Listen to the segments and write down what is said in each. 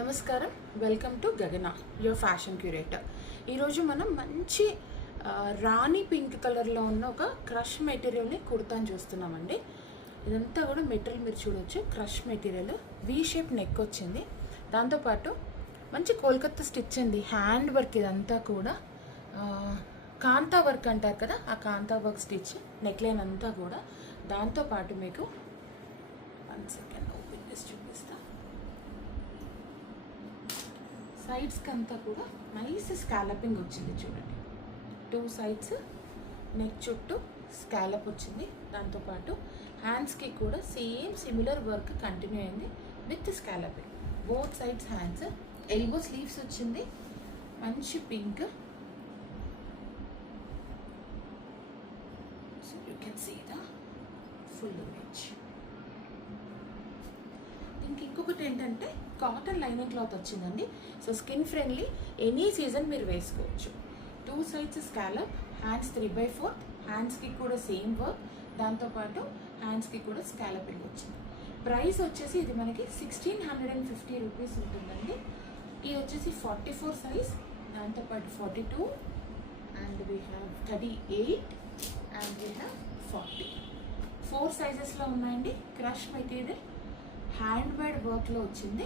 నమస్కారం, welcome to గగన your fashion curator. ఈరోజు మనం మంచి రాణి పింక్ కలర్లో ఉన్న ఒక క్రష్ మెటీరియల్ని కుర్తాని చూస్తున్నామండి. ఇదంతా కూడా మెటీరియల్ మీరు చూడవచ్చు, crush material, V shape neck వచ్చింది. దాంతోపాటు మంచి కోల్కత్తా స్టిచ్ అండి, హ్యాండ్ వర్క్. ఇదంతా కూడా కాంతా వర్క్ అంటారు కదా, ఆ కాంతా వర్క్ స్టిచ్ నెక్లైన్ అంతా కూడా. దాంతోపాటు మీకు 1 సెకండ్ ఓపెన్ చేసి చూపిస్తా. సైడ్స్కి అంతా కూడా నైస్ స్కాలపింగ్ వచ్చింది చూడండి. 2 సైడ్స్ నెక్ చుట్టూ స్కాలప్ వచ్చింది. దాంతోపాటు హ్యాండ్స్కి కూడా సేమ్ సిమిలర్ వర్క్ కంటిన్యూ అయింది with scalloping. Both sides hands, elbow sleeves వచ్చింది. మంచి pink, so you can see the full image. ఇంకొకటి ఏంటంటే కాటన్ లైనింగ్ క్లాత్ వచ్చిందండి. So skin friendly, any season మీరు వేసుకోవచ్చు. 2 సైడ్స్ స్కాలప్, హ్యాండ్స్ 3/4, హ్యాండ్స్కి కూడా సేమ్ వర్క్. దాంతోపాటు హ్యాండ్స్కి కూడా స్కాలపింగ్ వచ్చింది. ప్రైస్ వచ్చేసి ఇది మనకి 1650 రూపీస్ ఉంటుందండి. ఇది వచ్చేసి 44 సైజ్, దాంతోపాటు 42, and we have 38, and we have 40. 4 సైజెస్లో ఉన్నాయండి. క్రష్ మెటీరియల్, హ్యాండ్ మేడ్ వర్క్లో వచ్చింది.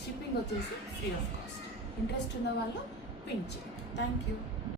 షిప్పింగ్ వచ్చేసి ఫ్రీ ఆఫ్ కాస్ట్. ఇంట్రెస్ట్ ఉన్న వాళ్ళు పింక్ చేయండి. Thank you.